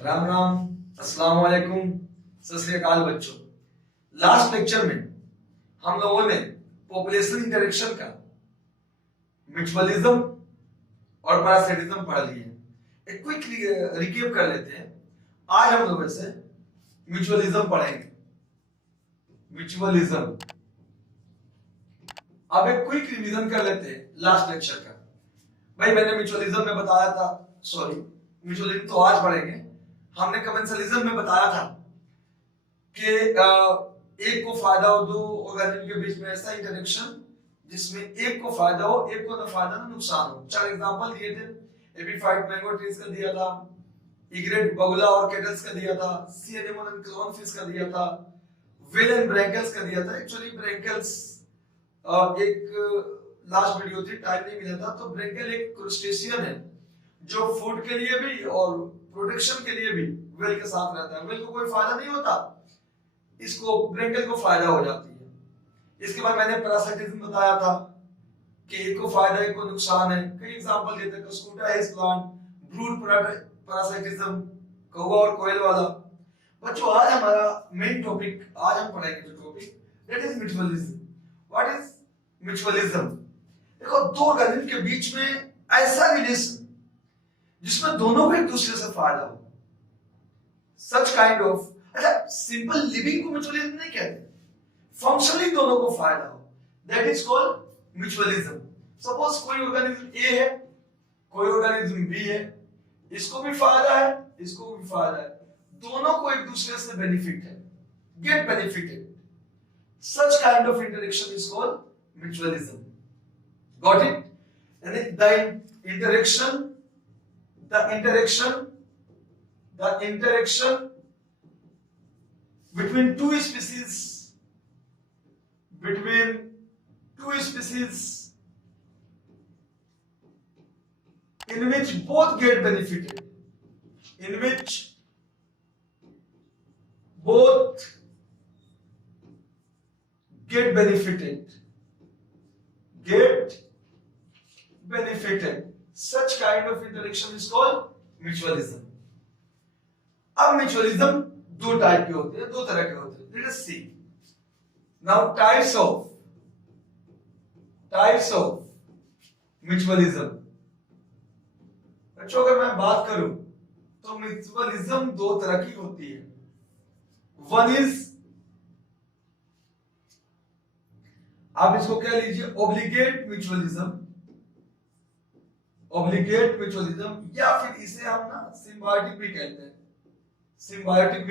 राम राम, अस्सलाम वालेकुम, सत श्री अकाल बच्चों। लास्ट लेक्चर में हम लोगों ने पॉपुलेशन इंटरेक्शन का म्यूचुअलिज्म और पैरासिटिज्म पढ़ लिए। एक क्विक रिकेप कर लेते हैं। आज हम लोग ऐसे म्यूचुअलिज्म पढ़ेंगे। म्यूचुअलिज्म, अब एक क्विक रिवीजन कर लेते हैं लास्ट लेक्चर का। भाई मैंने म्यूचुअलिज्म में बताया था, म्यूचुअलिज्म तो आज पढ़ेंगे। हमने कमेंसलिज्म में बताया था कि एक को फायदा हो, दो ऑर्गेनिज्म के बीच में ऐसा इंटरेक्शन जिसमें एक को फायदा हो, एक को ना फायदा ना नुकसान हो। चार एग्जांपल दिए थे। एपिफाइट मैंगो ट्रीज का दिया था, इग्रेट बगुला और केटल्स का दिया था, सी एनेमोन एंड क्लाउन फिश का दिया था, व्हेल एंड ब्रैंकल्स का दिया था। एक्चुअली ब्रैंकल्स एक लास्ट वीडियो थी, टाइम नहीं मिला था। तो ब्रैंकल एक क्रुस्टेशियन है जो फूड के लिए भी और प्रोटेक्शन के लिए भी व्हेल के साथ रहता है। व्हेल को कोई फायदा नहीं होता, इसको ब्रैंकल को फायदा हो जाती है। इसके बाद मैंने पैरासिटिज्म बताया था कि एक को फायदा एक को नुकसान है। कई एग्जांपल देते हैं, Cuscuta hedge plant, brood parasitism, कौवा और कोयल वाला। बच्चों आज हमारा मेन टॉपिक, आज हम पढ़ेंगे जो topic, that is mutualism. What is mutualism? देखो, दो ऑर्गेनिज्म के बीच में ऐसा रिलेशन जिसमें दोनों को एक दूसरे से फायदा हो, सच काइंड ऑफ, अच्छा सिंपल लिविंग को म्यूचुअलिज्म नहीं कहते, फंक्शनली दोनों को फायदा हो, that is called mutualism. Suppose कोई ऑर्गेनिज्म ए है, कोई ऑर्गेनिज्म बी है, इसको भी फायदा है, इसको भी फायदा है, दोनों को एक दूसरे से बेनिफिट है, get benefited. Such kind of interaction is called mutualism. Got it? And the interaction between two species, in which both get benefited, in which both get benefited, such kind of interaction is called mutualism. अब mutualism दो type के होते हैं, दो तरह के होते हैं। Let us see now types of mutualism. बच्चों अगर मैं बात करूं तो म्यूचुअलिज्म दो तरह की होती है। वन इज, आप इसको क्या लीजिए, ऑब्लिगेट म्यूचुअलिज्म, या फिर इसे हम ना सिम्बायोटिक भी कहते हैं, सिम्बायोटिक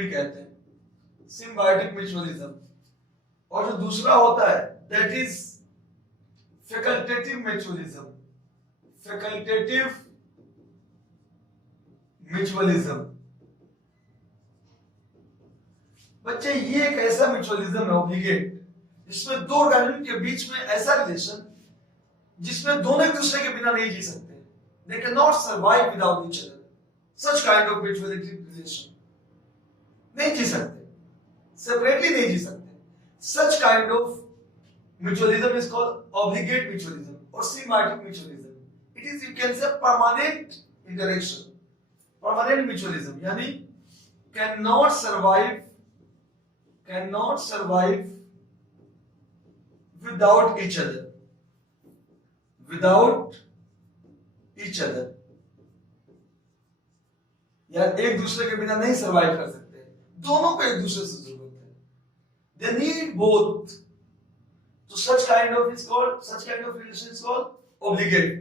म्यूचुअलिज्म। और जो दूसरा होता है दैट इज फैकल्टेटिव म्यूचुअलिज्म। बच्चे ये एक ऐसा म्यूचुअलिज्म है ऑब्लिगेट जिसमें दो ऑर्गेनिज्म के बीच में ऐसा रिलेशन जिसमें दोनों एक दूसरे के बिना नहीं जी सकते। They cannot survive without each other. Such kind of mutualistic relation. नहीं जी सकते, separately नहीं जी सकते। Such kind of mutualism is called obligate mutualism or symbiotic mutualism. It is, you can say, permanent interaction. Permanent mutualism यानी cannot survive without each other, यार एक दूसरे के बिना नहीं सरवाइव कर सकते, दोनों को एक दूसरे से जरूरत है, they need both. तो such kind of relation is called obligate.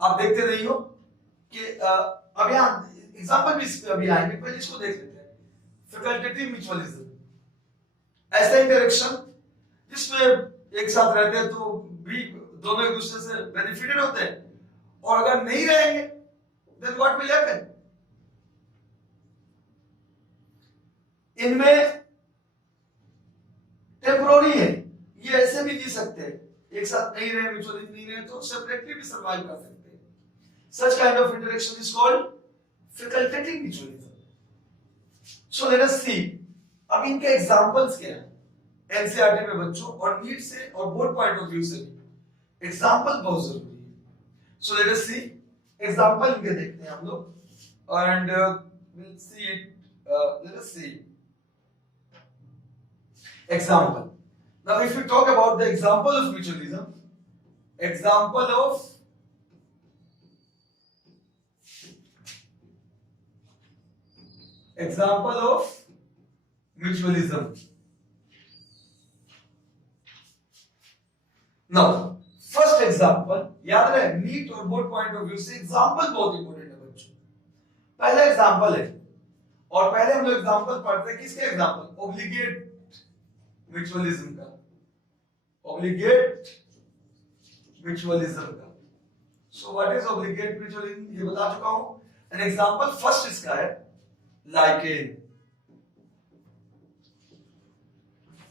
आप देखते रही हो कि अब यहाँ एग्जांपल भी इस पे अभी आएंगे, पहले इसको देख लेते हैं। फैकल्टेटिव म्यूचुअलिज्म, ऐसा इंटरेक्शन जिसमें एक साथ रहते हैं तो भी दोनों एक दूसरे से बेनिफिटेड होते हैं, और अगर नहीं रहेंगे then what will happen? इनमें टेम्पोररी है, ये ऐसे भी जी सकते हैं, एक साथ नहीं रहे, म्यूचुअलिज्म नहीं रहे तो सेपरेटली भी सर्वाइव कर सकते हैं। Such kind of interaction is called facultative mutualism. So let us see, अब इनके एग्जांपल्स क्या हैं एनसीईआरटी में बच्चों, और नीट से और बोर्ड पॉइंट ऑफ व्यू से भी एग्जांपल बहुत जरूरी है। सो लेट अस सी एग्जांपल इनके देखते हैं हम लोग, and we'll see it. Let us see. Example. Now, if we talk about the example of mutualism, example of mutualism. Now, first example याद रहे, नीट और बोर्ड पॉइंट ऑफ व्यू से example बहुत इंपॉर्टेंट है बच्चों। पहला एग्जांपल है, और पहले हम लोग एग्जांपल पढ़ते हैं किसके एग्जांपल, ऑब्लिगेट म्यूचुअलिज्म का, ऑब्लिगेट म्यूचुअलिज्म का। So what is obligate mutualism, ये बता चुका हूं। एन एग्जांपल फर्स्ट इसका है लाइकेन।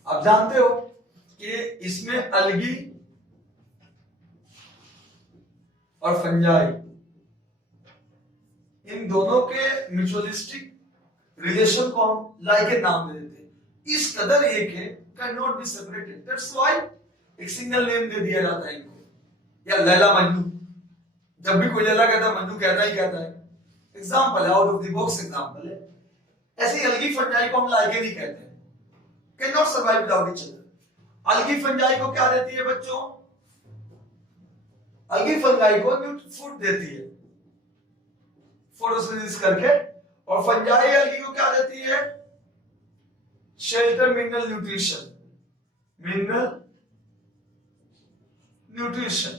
आप जानते हो कि इसमें अलगी और फंजाई, इन दोनों के म्यूचुअलिस्टिक रिलेशन को हम लाइकेन नाम दे देते हैं। इस कदर एक है, can not be separated, that's why एक सिंगल नेम दे दिया जाता है इनको, या लैला मजनू। जब भी कोई लैला कहता है मजनू कहता ही कहता है। एग्जांपल है, out of the box example है। ऐसे ही अलगी फंजाई को हम लाइकेन ही कहते हैं, can not survive without each other. Algae fungi को क्या देती है बच्चों, अलगी फंजाई को फूड देती है फोटोसिंथेसिस करके, और फंजाई अलगी को क्या देती है, shelter, mineral nutrition, mineral nutrition.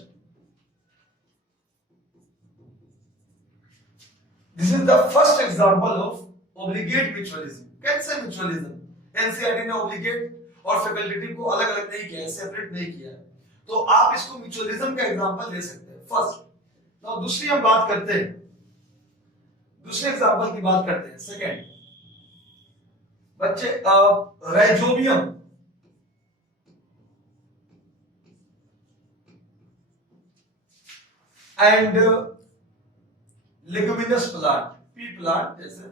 This is the first example of obligate mutualism. कैसे म्यूचुअलिज्म, एनसीईआरटी ने ऑब्लिगेट और फैकल्टेटिव को अलग अलग नहीं किया है, सेपरेट नहीं किया है, तो आप इसको म्यूचुअलिज्म का एग्जांपल ले सकते हैं फर्स्ट। नाउ दूसरी हम बात करते हैं, दूसरे एग्जांपल की बात करते हैं, सेकंड बच्चे, rhizobium and leguminous plant, P plant जैसे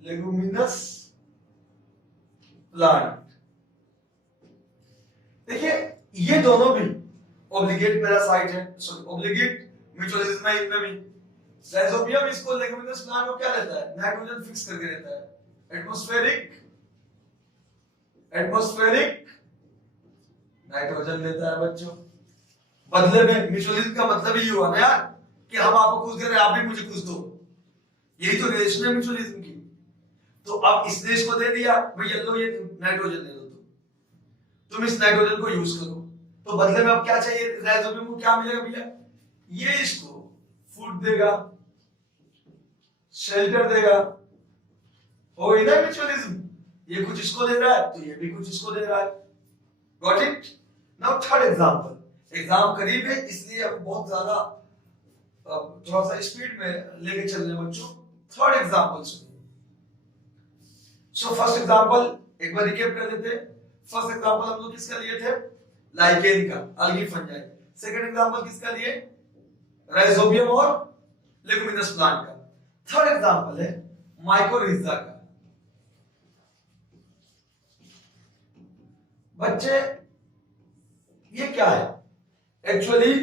लेगुमिनस प्लांट। देखिए ये दोनों भी ऑब्लिगेट पैरासाइट है, सॉरी ऑब्लिगेट म्यूचुअलिज्म है इनमें भी। राइजोबियम इसको लेगुमिनस प्लांट को क्या लेता है, नाइट्रोजन फिक्स करके देता है, एटमॉस्फेरिक नाइट्रोजन लेता है बच्चों। बदले में म्यूचुअलिज्म का मतलब ही हुआ ना यार कि हम आपको कुछ दे रहे हैं, आप भी मुझे कुछ दो, यही तो रिलेशन है म्यूचुअलिज्म की। तो अब इस देश को दे दिया भैया लो ये नाइट्रोजन ले लो, तुम इस नाइट्रोजन को यूज करो, तो बदले में अब क्या चाहिए, राइजोबियम को क्या मिलेगा भैया, ये इसको फूड देगा, शेल्टर देगा, हो गई ना म्यूचुअलिज्म। ये कुछ इसको दे रहा है तो ये भी कुछ इसको दे रहा है। Got it. Now third example, exam करीब है इसलिए अब बहुत ज्यादा थोड़ा सा स्पीड में लेके चल रहे बच्चों। थर्ड एग्जांपल सुनिए। सो फर्स्ट एग्जांपल एक बार रिकैप कर देते हैं। फर्स्ट एग्जांपल हम लोग किसका लिए थे, लाइकेन का, अलगी फंजाई। सेकंड एग्जांपल किसका लिए, राइजोबियम और लेगुमिनस प्लांट का। थर्ड एग्जांपल है माइकोरिजा का। बच्चे ये क्या है, एक्चुअली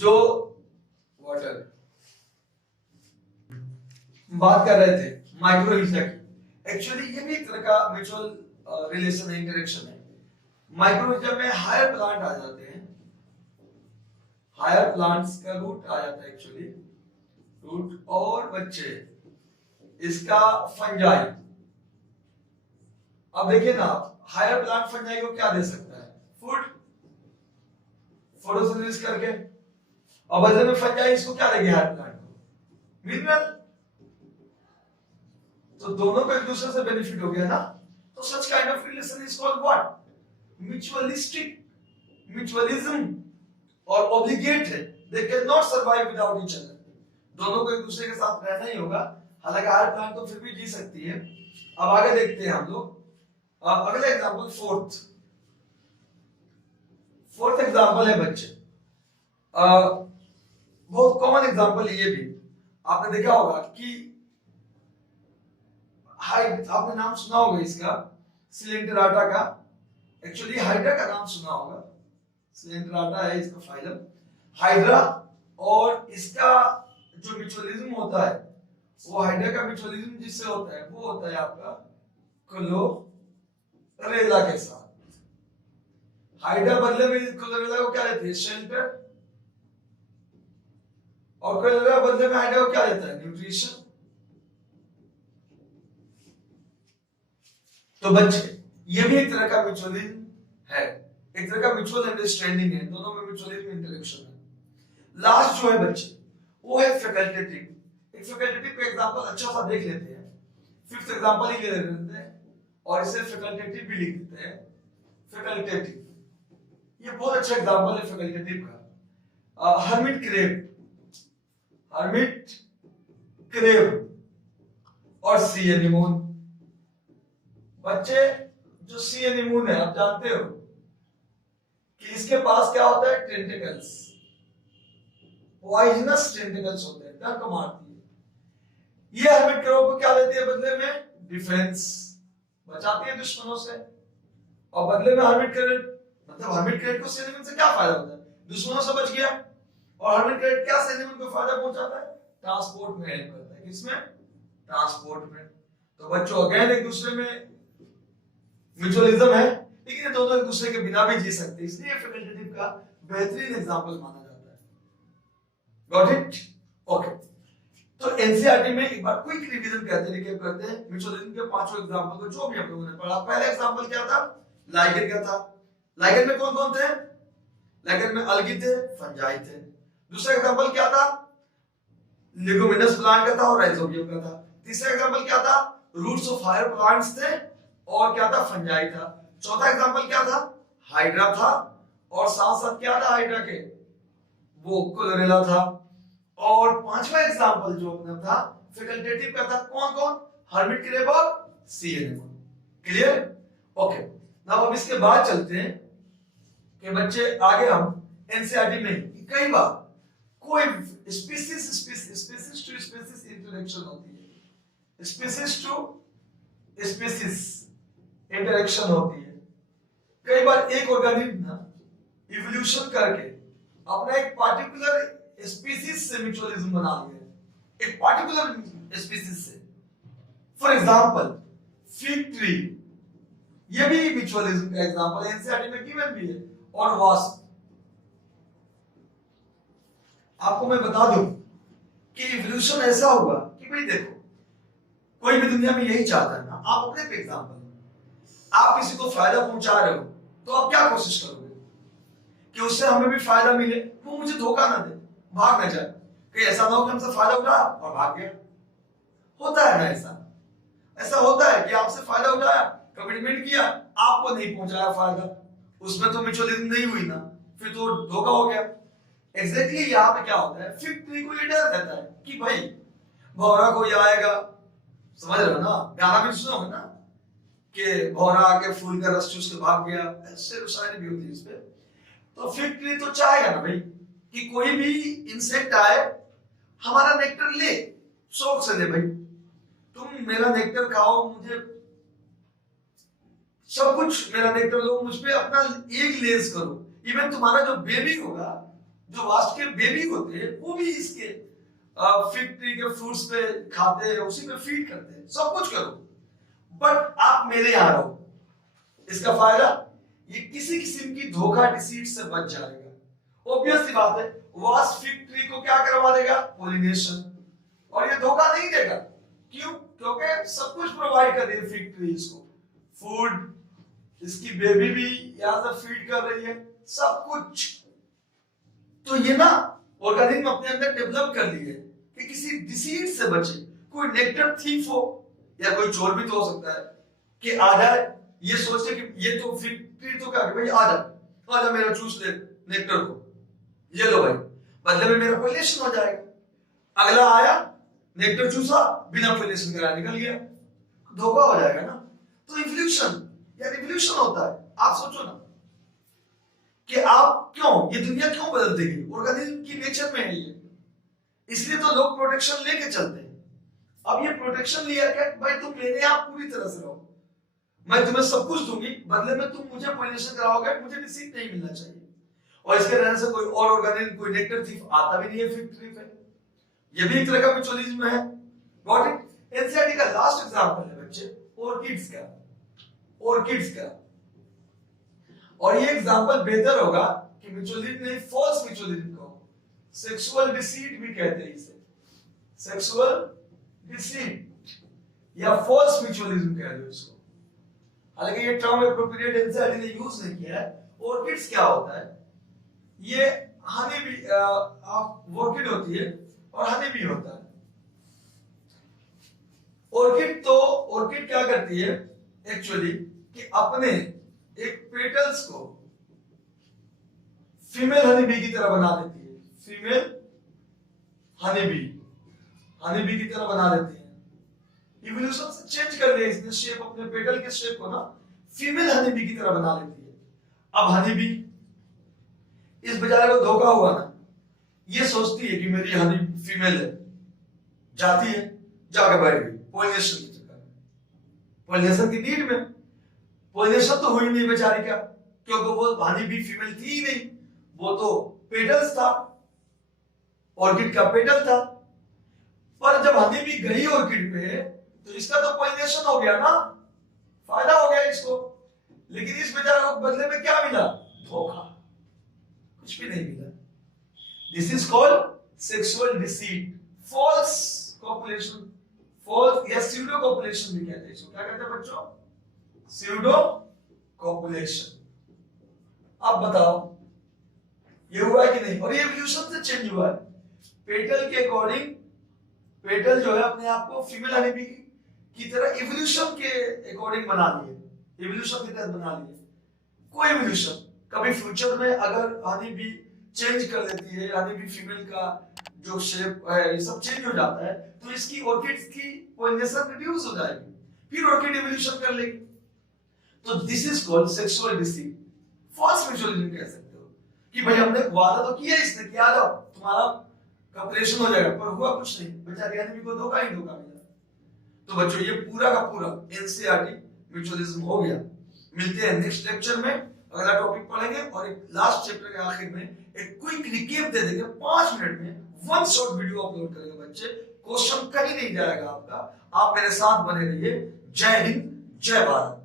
जो वाटर बात कर रहे थे माइक्रोरिजा की, एक्चुअली ये भी एक तरह का म्यूचुअल रिलेशन है, इंटरेक्शन है। माइक्रोरिजा में हायर प्लांट आ जाते हैं, हायर प्लांट्स का रूट आ जाता है एक्चुअली, रूट और बच्चे इसका फंजाई। अब देखिए ना, हायर प्लांट फंजाई को क्या दे सकता है, फूड, फोटोसिंथेसिस करके, और बदले में फंजाई इसको क्या देगी, हायर प्लांट को मिनरल। तो दोनों को एक दूसरे से बेनिफिट हो गया ना। तो such kind of relation is called what, mutualistic. Mutualism और ऑब्लिगेट है, they can not survive without each other. दोनों को एक दूसरे के साथ रहना ही होगा, हालांकि हायर प्लांट तो फिर भी जी सकती है। अब आगे देखते हैं हम लोग अगला एग्जांपल, फोर्थ एग्जांपल है बच्चे, बहुत कॉमन एग्जांपल है ये भी। आपने देखा होगा कि आपने नाम सुना होगा इसका, सिलेंटराटा का। एक्चुअली हाइड्रा का नाम सुना होगा, सिलेंटराटा है इसका फाइलम, हाइड्रा। और इसका जो म्यूचुअलिज्म होता है वो हाइड्रा का म्यूचुअलिज्म जिससे होता है वो होता है आपका क्लोरेला के साथ। हाइड्रा बदले में क्लोरेला को क्या लेती है? शेल्टर। और क्लोरेला बदले में हाइड्रा को क्या लेता है? न्यूट्रिशन। तो बच्चे ये भी एक तरह का म्यूचुअलिज्म है, एक तरह का म्यूचुअल अंडरस्टैंडिंग है, दोनों में म्यूचुअलिज्म इंटरेक्शन है। लास्ट जो है बच्चे वो है फैकल्टेटिव। एक फैकल्टेटिव का एग्जांपल अच्छा सा देख लेते हैं, फिफ्थ एग्जांपल ही ले लेते हैं और इसे फैकल्टेटिव भी लिख देते हैं। फैकल्टेटिव ये बहुत अच्छा एग्जांपल है फैकल्टेटिव का। हर्मिट क्रेब और सी एनीमोन। बच्चे जो सी एनीमोन है आप जानते हो कि इसके पास क्या होता है? टेंटिकल्स, पॉइजनस टेंटिकल्स होते हैं, डंक मारती है। ये हर्मिट क्रेब को क्या देती है बदले में? डिफेंस, बचाती है दुश्मनों से। और बदले में हर्मिट क्रेब मतलब हर्मिट क्रेब को सी एनीमोन से क्या फायदा होता है? दुश्मनों से बच गया। और हर्मिट क्रेब क्या सी एनीमोन को फायदा पहुंचाता है? ट्रांसपोर्ट में हेल्प करता है। किसमें? ट्रांसपोर्ट में। तो बच्चों अगेन एक दूसरे में म्यूचुअलिज्म है, लेकिन ये दोनों एक दूसरे के बिना भी जी सकते हैं, इसलिए फैकल्टेटिव का बेहतरीन एग्जांपल माना जाता है। Got it? ओके। तो एनसीईआरटी में एक बार क्विक रिवीजन करते हैं म्यूचुअलिज्म के पांचों एग्जांपल को जो भी हम लोगों ने पढ़ा। पहला एग्जांपल क्या था? लाइगेन का था। लाइगेन में कौन कौन थे? लाइगेन में अलगी थे, फंजाई थे। दूसरा एग्जांपल क्या था? लेगुमिनस प्लांट का था और राइजोबियम का था। तीसरा एग्जांपल क्या था? रूट्स ऑफ हायर प्लांट्स थे और क्या था? फंजाई था। चौथा एग्जांपल क्या था? हाइड्रा था और साथ साथ क्या था हाइड्रा के? वो क्लोरेला था। और पांचवा एग्जांपल जो अपना था फैकल्टेटिव का था, कौन कौन? हर्मिट क्रेब और सी एनीमोन। क्लियर? ओके। नाउ अब इसके बाद चलते हैं कि बच्चे आगे हम एनसीईआरटी में कई बार कोई स्पीसीज टू स्पीसीज इंटरेक्शन होती है, स्पीसीज टू स्पीसीज इंटरेक्शन होती है। कई बार एक ऑर्गेनिज्म ना इवोल्यूशन करके अपना एक पार्टिकुलर स्पीसीज से म्यूचुअलिज्म बना लिया है, एक पार्टिकुलर स्पीसीज से। फॉर एग्जांपल फिग ट्री, ये भी म्यूचुअलिज्म का एग्जांपल है, एनसीईआरटी में गिवन भी है। और वास्प, आपको मैं बता दूं कि इवोल्यूशन ऐसा हुआ कि भाई देखो कोई भी दुनिया में यही चाहता है ना। आप अपने एग्जांपल, आप किसी को फायदा पहुंचा रहे हो तो आप क्या कोशिश करोगे कि उससे हमें भी फायदा मिले, वो मुझे धोखा ना दे, भाग ना जाए, कि ऐसा ना हो कि हमसे फायदा उठाया और भाग गया। होता है ना ऐसा होता है कि आपसे फायदा उठाया, कमिटमेंट किया, आपको नहीं पहुंचाया फायदा, उसमें तो म्यूचुअलिज्म नहीं हुई ना, फिर तो धोखा हो गया। एग्जैक्टली यहाँ पे क्या होता है? फिग ट्री को ये डर रहता है कि भाई भौरा कोई आएगा, समझ रहे हो ना, गाना भी सुनोगे ना कि भौरा आके फूल का रस चूस के भाग गया, ऐसे शायरी भी होती है इस पे। तो फिग ट्री तो चाहेगा ना भाई कि कोई भी इंसेक्ट आए हमारा नेक्टर ले, शौक से ले भाई, तुम मेरा नेक्टर खाओ, मुझे सब कुछ मेरा नेक्टर लो, मुझ पे अपना एक लेस करो। इवन तुम्हारा जो बेबी होगा, जो वास्ट के बेबी होते हैं वो भी इसके फिग ट्री के फ्रूट्स पे खाते हैं, उसी पे फीड करते हैं, सब कुछ करो, बट आप मेरे यहाँ रहो। इसका फायदा ये किसी किस्म की धोखा डिसीट से बच जाएगा। ऑब्वियस सी बात है, वास्ट फिग ट्री को क्या करवा देगा? पॉलिनेशन। और ये धोखा नहीं देगा, क्यों? क्योंकि सब कुछ प्रोवाइड कर रही है फिग ट्री इसको, फूड, इसकी बेबी भी यहां से फीड कर रही है, सब कुछ। तो ये ना ऑर्गेनिज्म अपने अंदर डेवलप कर ली है कि किसी डिसीज से बचे। कोई नेक्टर थीफ हो या कोई चोर भी तो हो सकता है कि आ जाए ये सोचे कि ये तो फिग ट्री तो क्या, भाई आ जा मेरा चूस ले नेक्टर को, ये लो भाई, बदले में मेरा पॉलिनेशन हो जाएगा। अगला आया, नेक्टर चूसा, बिना पॉलिनेशन कराए निकल गया, धोखा हो जाएगा ना। तो इवोल्यूशन या रिवोल्यूशन होता है। आप सोचो ना कि आप क्यों, ये दुनिया क्यों बदल देगी? ऑर्गेनिज्म की नेचर में है ये, इसलिए तो लोग प्रोटेक्शन लेके चलते हैं। अब ये प्रोटेक्शन लिया क्या? भाई तुम मेरे यहाँ पूरी तरह से रहो, मैं तुम्हें सब कुछ दूंगी, बदले में तुम मुझे पॉलिनेशन कराओगे, मुझे डिसीज नहीं मिलना चाहिए। और इसके रहने से कोई और ऑर्गेनिज्म, कोई नेक्टर थीफ आता भी नहीं है फिग ट्री पे। ये भी एक तरह का म्यूचुअलिज्म है। Got it? एनसीईआरटी का लास्ट एग्जांपल है बच्चे ऑर्किड्स का, ऑर्किड्स का। और ये एग्जांपल बेहतर होगा कि म्यूचुअलिज्म नहीं, फॉल्स म्यूचुअलिज्म को सेक्सुअल डिसीट भी कहते हैं इसे, सेक्सुअल डिसीट या फॉल्स म्यूचुअलिज्म कह दो इसको। हालांकि ये टर्म एप्रोप्रिएट एनसीईआरटी ने यूज नहीं किया है। ऑर्किड्स क्या होता है? ये हनी भी ऑर्किड होती है और हनी भी होता है। ऑर्किड क्या करती है एक्चुअली कि अपने एक पेटल्स को फीमेल हनी बी की तरह बना देती है, फीमेल हनी बी की तरह बना देती है। इवोल्यूशन से चेंज कर लिया इसने शेप, अपने पेटल के शेप को ना फीमेल हनी बी की तरह बना लेती है। अब हनी बी, इस बेचारे को धोखा हुआ ना, ये सोचती है कि मेरी हनी फीमेल है, जाती है जाके बैठ गई पॉलिनेशन के चक्कर में, पॉलिनेशन की नीड में। पॉलिनेशन तो हुई नहीं बेचारी का, क्योंकि वो हनी बी फीमेल थी ही नहीं, वो तो पेटल्स था, ऑर्किड का पेटल था। पर जब हनी बी गई ऑर्किड पे तो इसका तो पॉलिनेशन हो गया ना, फायदा हो गया इसको। लेकिन इस बेचारे को बदले में क्या मिला? धोखा, कुछ भी नहीं मिला। This is called sexual deceit, false copulation, false या स्यूडो कॉपुलेशन भी कहते हैं इसको। क्या कहते हैं बच्चों? Pseudo copulation. अब बताओ ये हुआ कि नहीं? और ये एवोल्यूशन से चेंज हुआ है। पेटल के अकॉर्डिंग, पेटल जो है अपने आप को फीमेल हनी बी की तरह इवोल्यूशन के अकॉर्डिंग बना लिए, इवोल्यूशन के तहत बना लिए। कोई इवोल्यूशन कभी फ्यूचर में अगर हनी बी चेंज कर लेती है, हनी बी फीमेल का जो शेप है ये सब चेंज हो जाता है, तो इसकी ऑर्किड्स की पॉलिनेशन रिड्यूस हो जाएगी, फिर ऑर्किड इवोल्यूशन कर लेगी। तो this is called sexual deceit, false mutualism कह सकते हो कि भाई हमने वादा तो किया इसने कि आ जाओ तुम्हारा कॉपरेशन हो जाएगा, पर हुआ कुछ नहीं, बेचारी हनी बी को धोखा ही धोखा मिला। तो बच्चों ये पूरा का पूरा एनसीईआरटी म्यूचुअलिज्म हो गया। मिलते हैं नेक्स्ट लेक्चर में, अगला टॉपिक पढ़ेंगे और एक लास्ट चैप्टर के आखिर में एक क्विक रिकैप दे देंगे 5 मिनट में, वन शॉट वीडियो अपलोड करेंगे बच्चे। क्वेश्चन कहीं नहीं जाएगा आपका, आप मेरे साथ बने रहिए। जय हिंद, जय भारत।